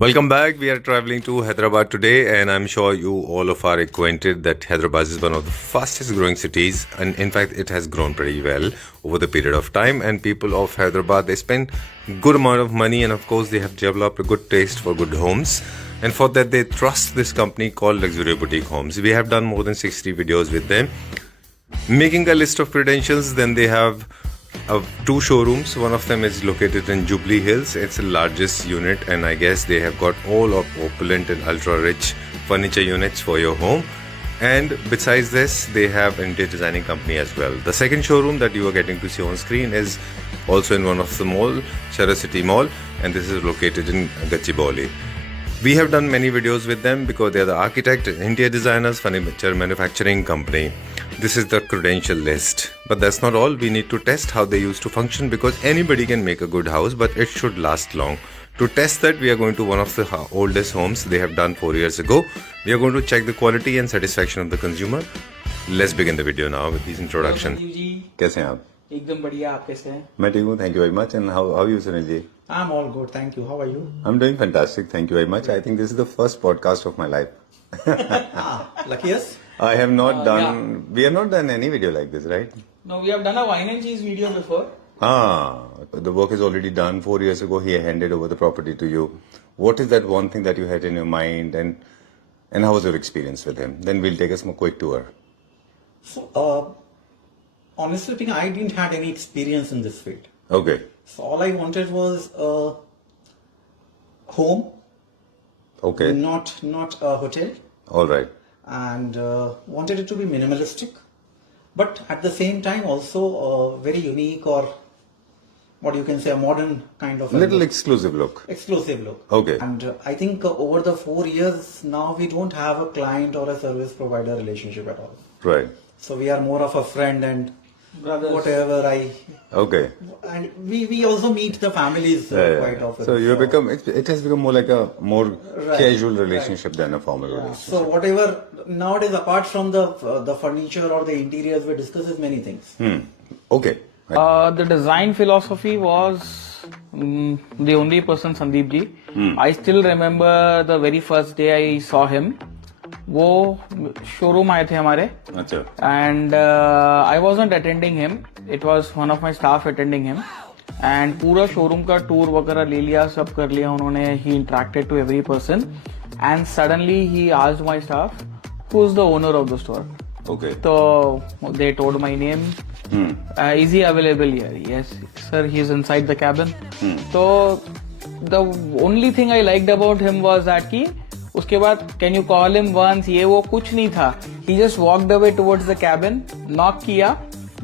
Welcome back. We are traveling to Hyderabad today, and I'm sure you all of are acquainted that Hyderabad is one of the fastest growing cities, and in fact, it has grown pretty well over the period of time. And people of Hyderabad, they spend good amount of money, and of course, they have developed a good taste for good homes. And for that, they trust this company called Luxury Boutique Homes. We have done more than 60 videos with them, making a list of credentials. Then they have two showrooms. One of them is located in Jubilee Hills. It's the largest unit, and I guess they have got all of opulent and ultra rich furniture units for your home. And besides this, they have interior designing company as well. The second showroom that you are getting to see on screen is also in one of the mall, Shara City Mall, and this is located in Gachibowli. We have done many videos with them because they are the architect, interior designers, furniture manufacturing company. This is the credential list. But that's not all. We need to test how they used to function, because anybody can make a good house, but it should last long. To test that, we are going to one of the oldest homes they have done 4 years ago. We are going to check the quality and satisfaction of the consumer. Let's begin the video now with this introduction. कैसे हैं आप? एकदम बढ़िया. आप कैसे हैं? मैं ठीक हूँ, thank you very much. And how are you, Sunil ji? I'm all good, thank you. How are you? I'm doing fantastic, thank you very much. I think this is the first podcast of my life. Lucky us. I have not done. We have not done any video like this, right? No, we have done a wine and cheese video before. The work is already done. 4 years ago, he handed over the property to you. What is that one thing that you had in your mind, and how was your experience with him? Then we'll take a quick tour. So, honestly speaking, I didn't have any experience in this field. Okay. So all I wanted was a home. Okay. Not a hotel. All right. And wanted it to be minimalistic, but at the same time also very unique, or what you can say, a modern kind of Little exclusive look. Exclusive look. Okay. And I think over the 4 years now, we don't have a client or a service provider relationship at all. Right. So we are more of a friend and brothers. Whatever Okay. And we also meet the families quite often. So you become. It has become more like a more casual relationship than a formal relationship. So whatever nowadays, apart from the furniture or the interiors, we discuss many things. Okay. The design philosophy was the only person, Sandeep ji. I still remember the very first day I saw him. वो showroom आए थे हमारे. अच्छा. And I wasn't attending him. It was one of my staff attending him. And पूरा showroom का tour वगैरह ले लिया, सब कर लिया उन्होंने. He interacted to every person. And suddenly he asked my staff, who's the owner of the store? Okay. So they told my name. Is he available here? Yes, sir, he's inside the cabin. So the only thing I liked about him was that कि उसके बाद can you call him once, ये वो कुछ नहीं था. He just walked away towards the cabin, knock किया,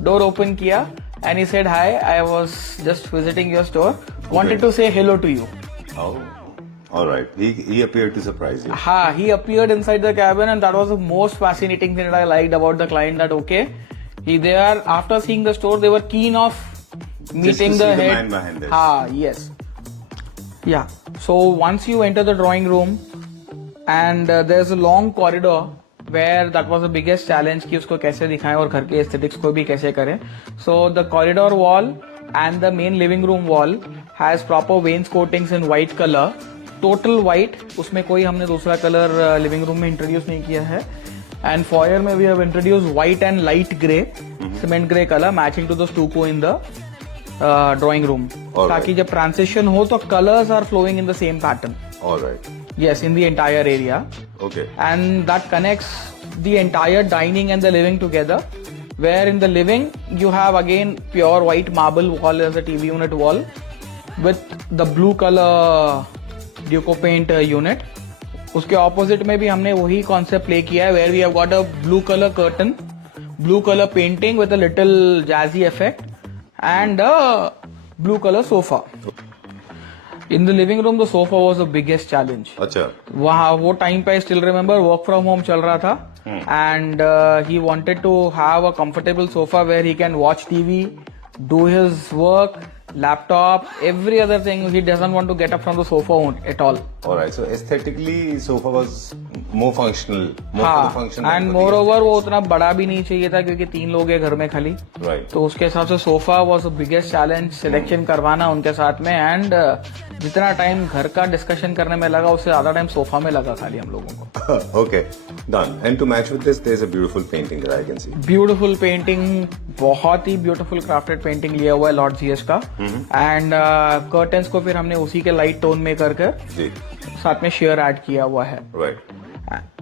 door open किया, and he said hi, I was just visiting your store, wanted to say hello to you. All right. He appeared to surprise you. He appeared inside the cabin, and that was the most fascinating thing that I liked about the client. That okay, they are, after seeing the store, they were keen of meeting the head. Man behind this. Yes. Yeah. So once you enter the drawing room, and there's a long corridor where that was the biggest challenge कि उसको कैसे दिखाएं और घर के aesthetics को भी कैसे करें. So the corridor wall and the main living room wall has proper wainscotings in white color, total white. उसमें कोई हमने दूसरा कलर living room में introduce नहीं किया है. And foyer में we have introduced white and light grey, cement grey color matching to the stucco in the drawing room. ताकि जब transition हो तो colors are flowing in the same pattern. All right. Yes, in the entire area. Okay. And that connects the entire dining and the living together, where in the living you have again pure white marble wall as a TV unit wall with the blue color Duco paint unit. उसके opposite में भी हमने वही concept play किया है, where we have got a blue color curtain, blue color painting with a little jazzy effect, and a blue color sofa. In the living room, the sofa was the biggest challenge. अच्छा. वहाँ वो time पे I still remember work from home चल रहा था, and he wanted to have a comfortable sofa where he can watch TV, do his work, laptop, every other thing. He doesn't want to get up from the sofa at all. All right. So aesthetically, sofa was more functional, more for the हाँ function. And more over वो उतना बड़ा भी नहीं चाहिए था क्योंकि 3 लोग हैं घर में खाली, Right. तो उसके हिसाब से sofa was the biggest challenge selection करवाना उनके साथ में। एंड जितना टाइम घर का डिस्कशन करने में लगा उससे ज्यादा टाइम सोफा में लगा खाली हम लोगों को। Okay, done. And to match with this, there's a beautiful painting that I can see. Beautiful painting, बहुत ही ब्यूटीफुल क्राफ्टेड पेंटिंग लिया हुआ है लॉर्ड जीएस का। एंड कर्टन्स को फिर हमने उसी के लाइट टोन में कर जी. साथ में शेयर ऐड किया हुआ है। Right.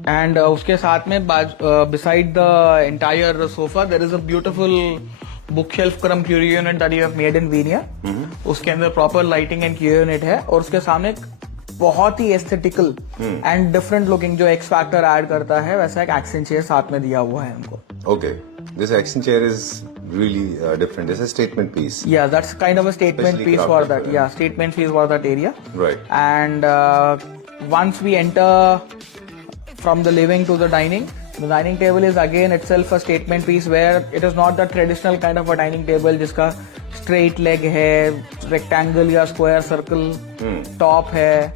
एंड उसके साथ में beside the entire sofa there is a beautiful book shelf cum curio unit that you have made in वीनिया। उसके अंदर proper lighting and curio unit है और उसके सामने एक बहुत ही एस्थेटिकल एंड डिफरेंट लुकिंग जो एक्स फैक्टर ऐड करता है वैसा एक एक्शन चेयर साथ में दिया हुआ है हमको। Okay. This action chair is really different. It's a statement piece. Yeah, that's kind of a statement Especially piece for crafted that. for Yeah, statement piece for that area. Right. And once we enter from the living to the dining table is again itself a statement piece where it is not the traditional kind of a dining table जिसका straight leg है, rectangle या square circle top है।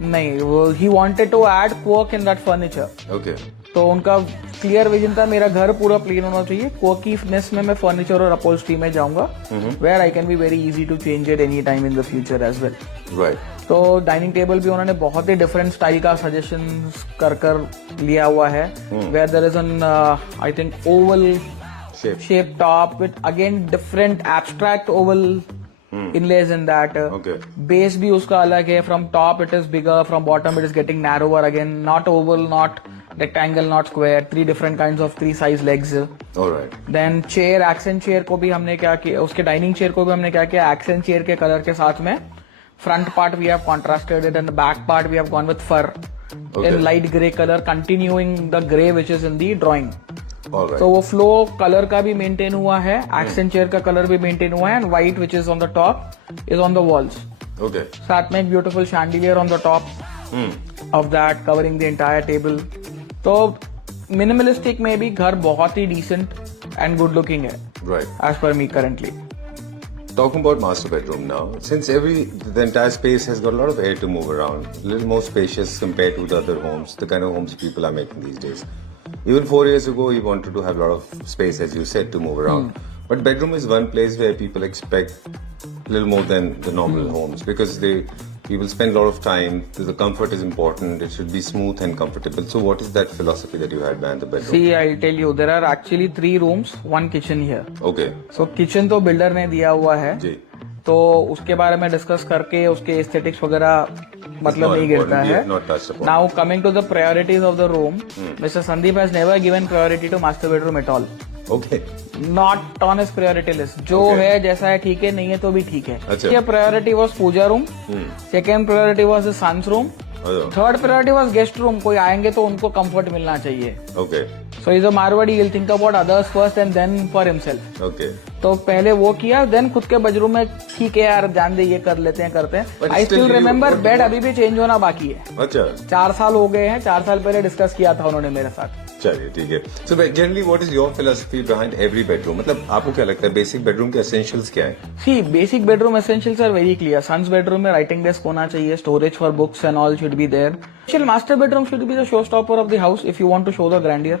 नहीं, वो he wanted to add quirk in that furniture. Okay. तो उनका clear vision था मेरा घर पूरा प्लेन होना चाहिए, क्वर्कीनेस में मैं फर्नीचर और अपहोल्स्ट्री में जाऊंगा where I can be very easy to change it any time in the future as well. Right. तो डाइनिंग टेबल भी उन्होंने बहुत ही डिफरेंट स्टाइल का सजेशन कर लिया हुआ है where there is an I think oval Shape. Shape top with again different abstract oval inlays in that. Okay. Base भी उसका अलग है, from top it is bigger, from bottom it is getting narrower again, not oval, not rectangle, not square, 3 different kinds of 3 size legs. All right. Then chair, accent chair को भी हमने क्या किया, उसके डाइनिंग चेयर को भी हमने क्या किया, accent chair के कलर के साथ में front part we have contrasted it and the back part we have gone with fur in light grey color, continuing the grey which is in the drawing. All right. तो वो flow colour का भी maintain हुआ है, accent chair का colour भी maintain हुआ है and white which is on the top is on the walls. Okay. साथ में एक beautiful chandelier on the top of that covering the entire table. तो मिनिमलिस्टिक में भी घर बहुत ही डिसेंट एंड गुड लुकिंग है Right. As per me currently. Talking about master bedroom now, since the entire space has got a lot of air to move around, a little more spacious compared to the other homes, the kind of homes people are making these days. Even 4 years ago, he wanted to have a lot of space, as you said, to move around. But bedroom is one place where people expect a little more than the normal homes because people spend a lot of time. The comfort is important. It should be smooth and comfortable. So, what is that philosophy that you had behind the bedroom? See, I'll tell you, there are actually 3 rooms, 1 kitchen here. Okay. So kitchen तो builder ने दिया हुआ है, जी. तो उसके बारे में discuss करके उसके एस्थेटिक्स वगैरह मतलब नहीं गिरता है। Not touched upon. Now coming to the priorities of the room, Mr. Sandeep has never given priority to master bedroom at all. Okay. Not on his priority list. जो Okay. है जैसा है ठीक है, नहीं है तो भी ठीक है। अच्छा. क्या priority was puja room, second priority was his son's room, third priority was guest room. कोई आएंगे तो उनको comfort मिलना चाहिए। Okay. So he's a Marwadi, he'll think about others first and then for himself. Okay. तो पहले वो किया, देन खुद के बेडरूम में ठीक है यार जान दे ये कर लेते हैं करते हैं। But I still still you remember want bed more. अभी भी चेंज होना बाकी है। अच्छा. 4 साल हो गए हैं, 4 साल पहले डिस्कस किया था उन्होंने मेरे साथ। चलिए ठीक है। So generally, what is your philosophy behind every bedroom? मतलब आपको क्या लगता है बेसिक बेडरूम के एसेंशियल्स क्या हैं? See basic bedroom essentials are very clear. Sons bedroom में राइटिंग डेस्क होना चाहिए, storage for books and all should be there. Master bedroom should be the show stopper of the house if you want to show the grandeur.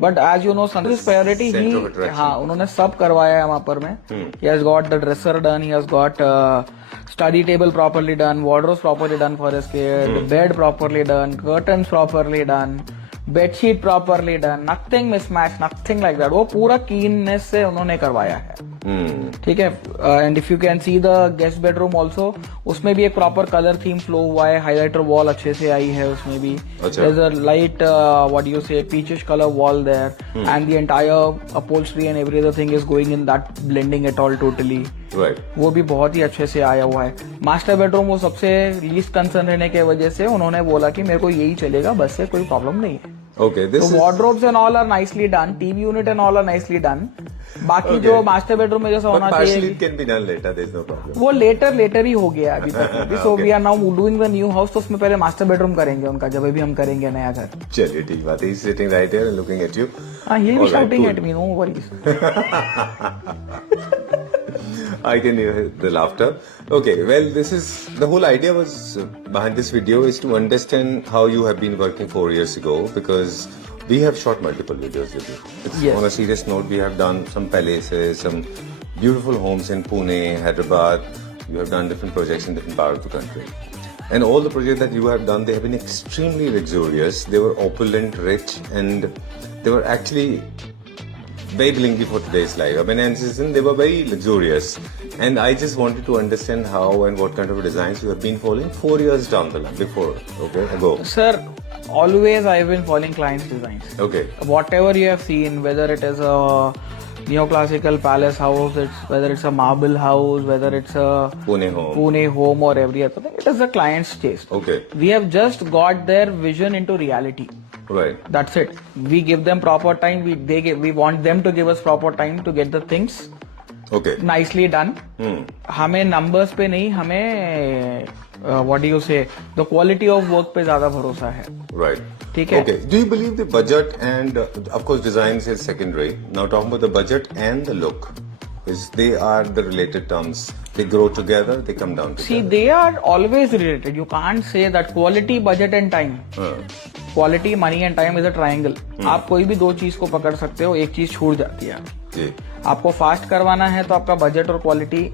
But as you know sons priority Center of ही, attraction. हाँ उन्होंने सब करवाया है वहां पर में। He has got the dresser done, he has got study table properly done, wardrobes properly done for his kid, bed properly done, curtains properly done, bed sheet properly done, nothing mismatched, nothing like that. वो पूरा keenness से उन्होंने करवाया है। ठीक है। And if you can see the guest bedroom also, उसमें भी एक प्रॉपर कलर थीम फ्लो हुआ है, हाईलाइटर वॉल अच्छे से आई है उसमें भी। अच्छा। There's a light what do you say peachish color wall there, and the entire upholstery and every other thing is going in that blending it all totally. Right. वो भी बहुत ही अच्छे से आया हुआ है। मास्टर बेडरूम वो सबसे लीस्ट कंसर्न रहने की वजह से उन्होंने बोला कि मेरे को यही चलेगा, बस से कोई प्रॉब्लम नहीं है। Okay. This तो is wardrobes and all are nicely done, TV unit and all are nicely done. बाकी जो मास्टर बेडरूम में जैसा but होना partially चाहिए it can be done later. There's no problem. वो लेटर ही हो गया अभी तक। So we are now doing the new house, तो उसमें पहले मास्टर बेडरूम करेंगे उनका जब भी हम करेंगे नया घर। चलिए ठीक बात है। He's sitting right here and looking at you. हाँ, he'll be All right, shouting cool. at me, no worries. I can hear the laughter. Okay, well, this is the whole idea was behind this video is to understand how you have been working 4 years ago, because we have shot multiple videos with you. It's Yes. On a serious note, we have done some palaces, some beautiful homes in Pune, Hyderabad. You have done different projects in different parts of the country. And all the projects that you have done, they have been extremely luxurious. They were opulent, rich, and they were actually very blingy for today's life. I mean, and they were very luxurious. And I just wanted to understand how and what kind of designs you have been following 4 years down the line, ago. Sir, always I've been following clients' designs. Okay. Whatever you have seen, whether it is a neoclassical palace house, whether it's a marble house, whether it's a Pune home. or every other thing, it is the client's taste. Okay. We have just got their vision into reality. Right. That's it. We give them proper time. We want them to give us proper time to get the things Okay. nicely done. हमें numbers पे नहीं, हमें what do you say, the quality of work पे ज्यादा भरोसा है. Right. ठीक है? Okay. Do you believe the budget and of course designs is secondary. Now talking about the budget and the look, is they are the related terms. They grow together. They come down together. See, they are always related. You can't say that quality, budget and time. Quality, money and time is a triangle. आप कोई भी दो चीज को पकड़ सकते हो, एक चीज छूट जाती है. जी. आपको फास्ट करवाना है तो आपका बजट और क्वालिटी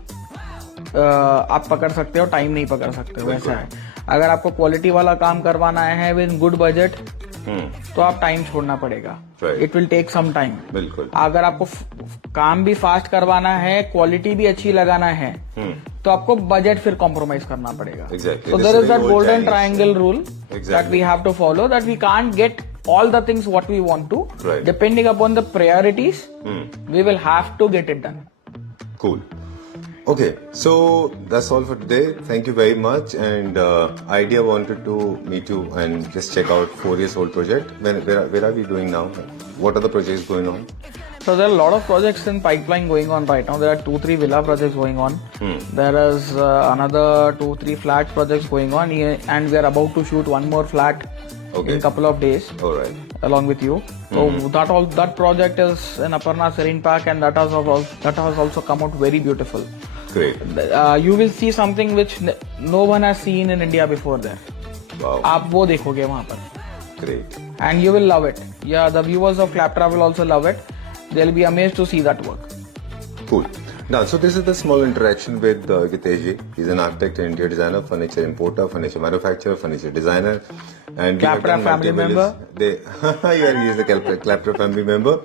आप पकड़ सकते हो, टाइम नहीं पकड़ सकते हो. वैसा है. अगर आपको क्वालिटी वाला काम करवाना है विद गुड बजट, तो आप टाइम छोड़ना पड़ेगा. Right. It will take some time. बिल्कुल. अगर आपको काम भी फास्ट करवाना है, क्वालिटी भी अच्छी लगाना है, तो आपको बजट फिर कॉम्प्रोमाइज करना पड़ेगा. Exactly. So This there is is that very old golden Chinese. triangle rule Exactly. that we have to follow, that we can't get all the things what we want to. Right. Depending upon the priorities, we will have to get it done. Cool. Okay, so that's all for today. Thank you very much. And Idea wanted to meet you and just check out 4 years old project. Where are we doing now? What are the projects going on? So there are a lot of projects in pipeline going on right now. There are 2-3 villa projects going on. There is another 2-3 flat projects going on, and we are about to shoot one more flat in a couple of days. All right. Along with you. So that project is in Aparna Serene Park, and that has also come out very beautiful. Great. You will see something which no one has seen in India before there. Wow. आप वो देखोगे वहाँ पर. Great. And you will love it. Yeah, the viewers of Claptrap will also love it. They'll be amazed to see that work. Cool. Now, so this is the small interaction with Gitesh ji. He's an architect and interior designer, furniture importer, furniture manufacturer, furniture designer. And we have Claptrap done family multiple- he is the Claptrap family member.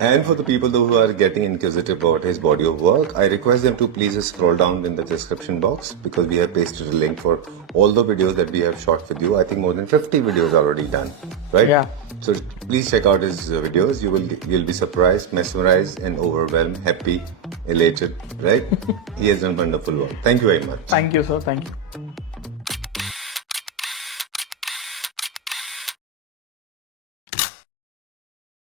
And for the people who are getting inquisitive about his body of work, I request them to please scroll down in the description box, because we have pasted a link for all the videos that we have shot with you. I think more than 50 videos already done, right? Yeah. So please check out his videos. You'll be surprised, mesmerized, and overwhelmed, happy, elated, right? He has done wonderful work. Thank you very much. Thank you, sir. Thank you.